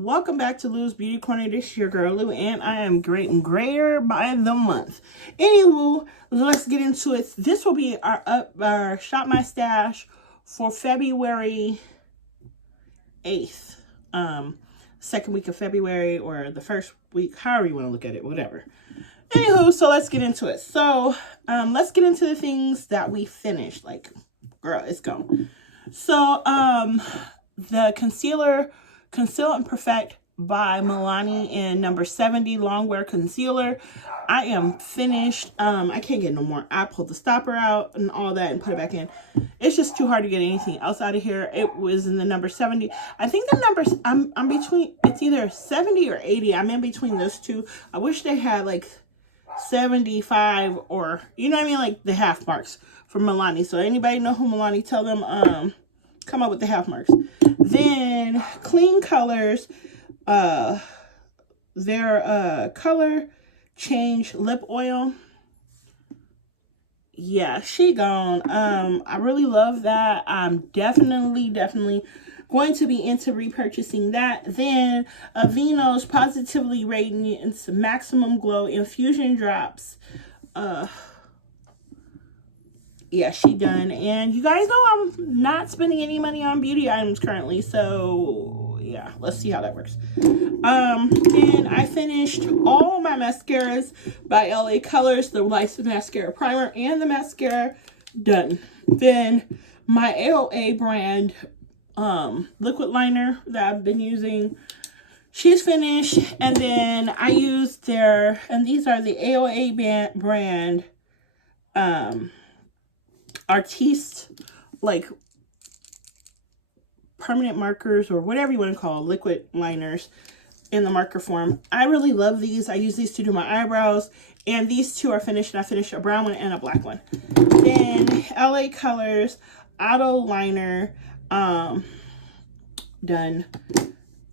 Welcome back to Lou's Beauty Corner. This is your girl Lou, and I am great and greater by the month. Anywho, let's get into it. This will be our Shop My Stash for February 8th. Second week of February, or the first week, however you want to look at it, whatever. Anywho, so let's get into it. So, let's get into the things that we finished. Like, girl, it's gone. So, the concealer, Conceal and Perfect by Milani in number 70 Longwear Concealer. I am finished. I can't get no more. I pulled the stopper out and all that and put it back in. It's just too hard to get anything else out of here. It was in the number 70. I think the numbers, I'm between, it's either 70 or 80. I'm in between those two. I wish they had like 75 or, you know what I mean? Like the half marks for Milani. So anybody know who Milani, tell them, come up with the half marks. Then Clean Colors, their color change lip oil. Yeah, she gone. I really love that. I'm definitely going to be into repurchasing that. Then Aveeno's Positively Radiance Maximum Glow Infusion Drops. Yeah, she done. And you guys know I'm not spending any money on beauty items currently, so yeah, let's see how that works. And I finished all my mascaras by LA Colors, the Lights Mascara Primer and the mascara, done. Then my AOA brand liquid liner that I've been using, she's finished. And then I used their, and these are the AOA brand Artiste, like permanent markers or whatever you want to call liquid liners in the marker form. I really love these. I use these to do my eyebrows, and these two are finished. And I finished a brown one and a black one. Then LA Colors Auto Liner, done.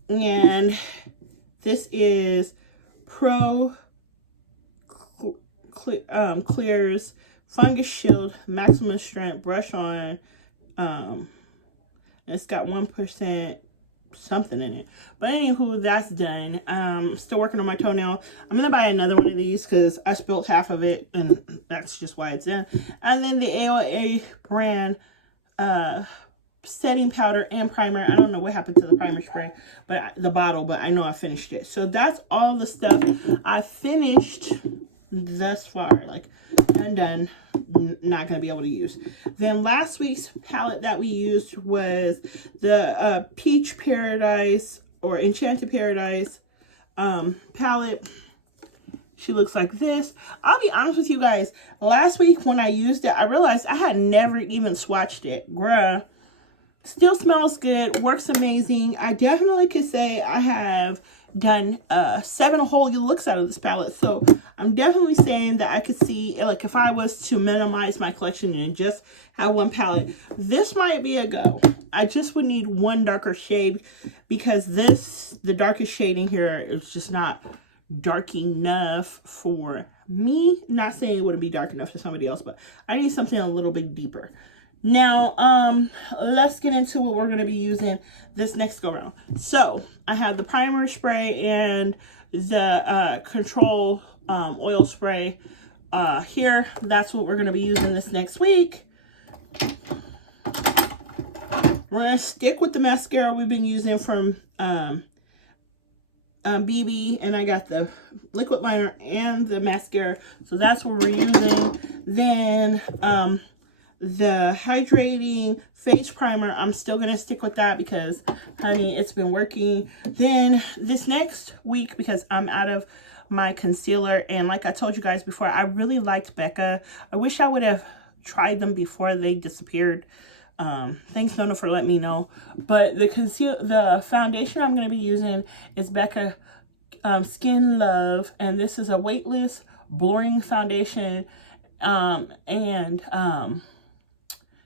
And this is Pro Clears Fungus Shield Maximum Strength Brush On. It's got 1% something in it. But anywho, that's done. Still working on my toenail. I'm going to buy another one of these because I spilled half of it, and that's just why it's in. And then the AOA brand setting powder and primer. I don't know what happened to the primer spray, but the bottle, but I know I finished it. So that's all the stuff I finished thus far. Like, I'm done. Not going to be able to use. Then last week's palette that we used was the Peach Paradise or Enchanted Paradise palette. She looks like this. I'll be honest with you guys. Last week when I used it, I realized I had never even swatched it. Bruh. Still smells good. Works amazing. I definitely could say I have done 7 whole looks out of this palette. So I'm definitely saying that I could see, like, if I was to minimize my collection and just have one palette, this might be a go. I just would need one darker shade because the darkest shade in here is just not dark enough for me. Not saying it wouldn't be dark enough for somebody else, but I need something a little bit deeper. Now, let's get into what we're going to be using this next go round. So I have the primer spray and the control oil spray here. That's what we're going to be using this next week. We're going to stick with the mascara we've been using from BB, and I got the liquid liner and the mascara, so that's what we're using. Then the hydrating face primer, I'm still gonna stick with that because, honey, it's been working. Then this next week, because I'm out of my concealer, and like I told you guys before, I really liked Becca. I wish I would have tried them before they disappeared. Thanks Nona for letting me know. But the foundation I'm going to be using is Becca Skin Love, and this is a weightless blurring foundation, and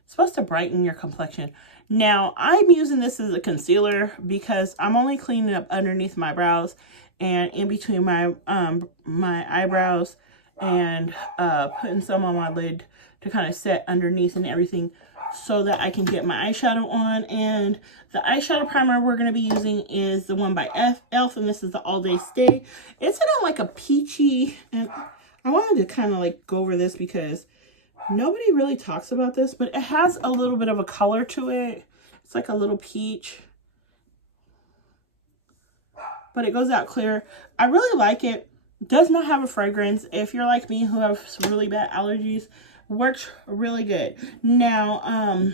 it's supposed to brighten your complexion. Now I'm using this as a concealer because I'm only cleaning up underneath my brows and in between my my eyebrows, and putting some on my lid to kind of set underneath and everything. so that I can get my eyeshadow on. And the eyeshadow primer we're going to be using is the one by e.l.f. and this is the All Day Stay. It's in a, like a peachy, and I wanted to kind of like go over this because nobody really talks about this, but it has a little bit of a color to it. It's like a little peach, but it goes out clear. I really like it. Does not have a fragrance. If you're like me who have some really bad allergies, works really good. Now,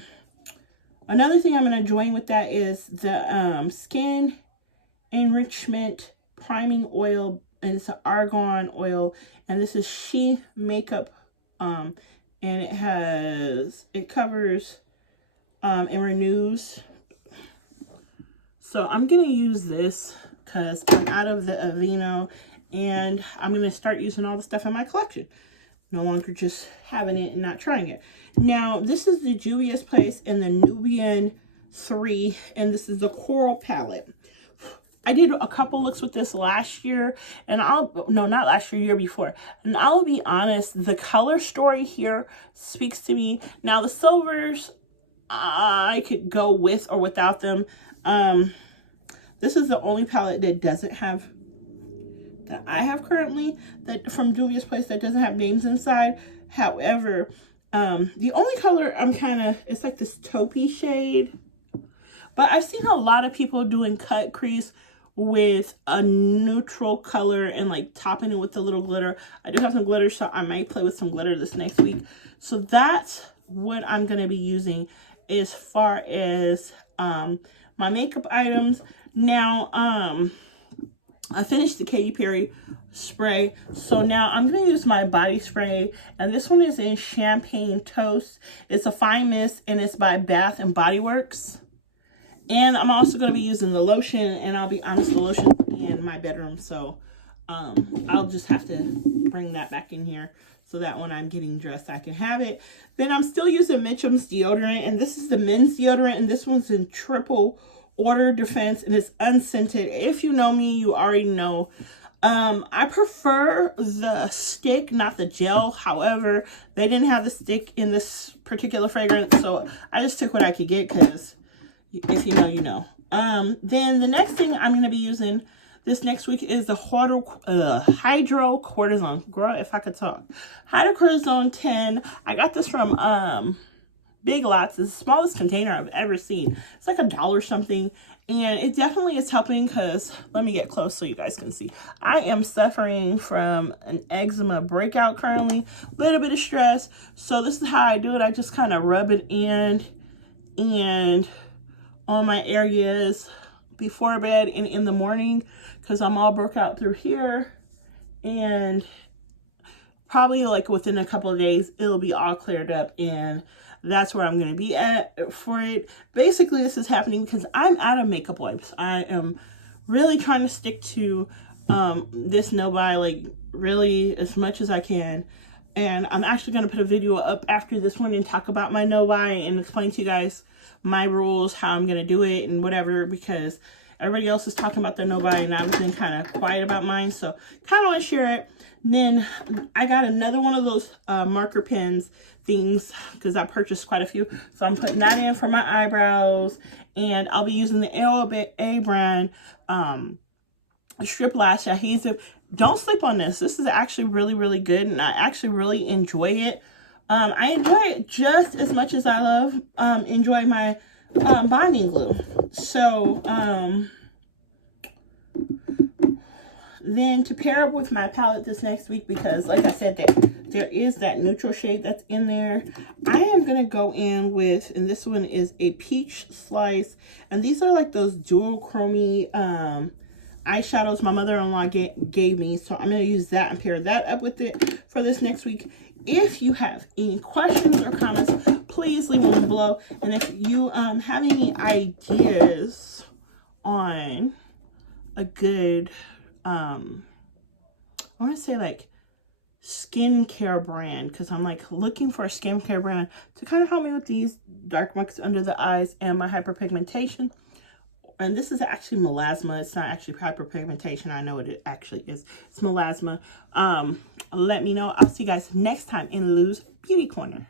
another thing I'm going to join with that is the Skin Enrichment Priming Oil, and it's an argan oil, and this is She Makeup, and it covers and renews. So I'm going to use this because I'm out of the Aveeno, and I'm going to start using all the stuff in my collection. No longer just having it and not trying it. Now, this is the Juvia's Place in the Nubian 3, and this is the Coral palette. I did a couple looks with this last year, and not last year, year before. And I'll be honest, the color story here speaks to me. Now, the silvers, I could go with or without them. This is the only palette that doesn't have, that I have currently, that from Juvia's Place, that doesn't have names inside. However, the only color it's like this taupey shade. But I've seen a lot of people doing cut crease with a neutral color and like topping it with a little glitter. I do have some glitter, so I might play with some glitter this next week. So that's what I'm going to be using as far as my makeup items. Now, I finished the Katy Perry spray, so now I'm going to use my body spray, and this one is in Champagne Toast. It's a fine mist, and it's by Bath and Body Works. And I'm also going to be using the lotion, and I'll be honest, the lotion in my bedroom, so I'll just have to bring that back in here so that when I'm getting dressed I can have it. Then I'm still using Mitchum's deodorant, and this is the men's deodorant, and this one's in triple order defense, and it's unscented. If you know me, you already know I prefer the stick, not the gel. However, they didn't have the stick in this particular fragrance, so I just took what I could get, because if you know, you know. Then the next thing I'm going to be using this next week is the hydrocortisone. Girl, if I could talk. Hydrocortisone 10. I got this from Big Lots. It's the smallest container I've ever seen. It's like $1 something. And it definitely is helping, because, let me get close so you guys can see. I am suffering from an eczema breakout currently. A little bit of stress. So this is how I do it. I just kind of rub it in and on my areas before bed and in the morning, because I'm all broke out through here. And probably like within a couple of days, it'll be all cleared up, and that's where I'm going to be at for it. Basically, this is happening because I'm out of makeup wipes. I am really trying to stick to this no-buy, like, really as much as I can. And I'm actually going to put a video up after this one and talk about my no-buy and explain to you guys my rules, how I'm going to do it and whatever, because everybody else is talking about their no-buy and I've been kind of quiet about mine. So kind of want to share it. And then I got another one of those marker pens things, because I purchased quite a few. So I'm putting that in for my eyebrows, and I'll be using the LA brand strip lash adhesive. Don't sleep on this. This is actually really, really good, and I actually really enjoy it. I enjoy it just as much as I enjoy my bonding glue. So then to pair up with my palette this next week, because like I said, there is that neutral shade that's in there, I am going to go in with, and this one is a Peach Slice, and these are like those dual chromey eyeshadows my mother-in-law gave me, so I'm going to use that and pair that up with it for this next week. If you have any questions or comments, please leave them below, and if you have any ideas on a good I want to say like skincare brand, because I'm like looking for a skincare brand to kind of help me with these dark marks under the eyes and my hyperpigmentation. And this is actually melasma. It's not actually hyperpigmentation. I know what it actually is. It's melasma. Let me know. I'll see you guys next time in Lou's Beauty Corner.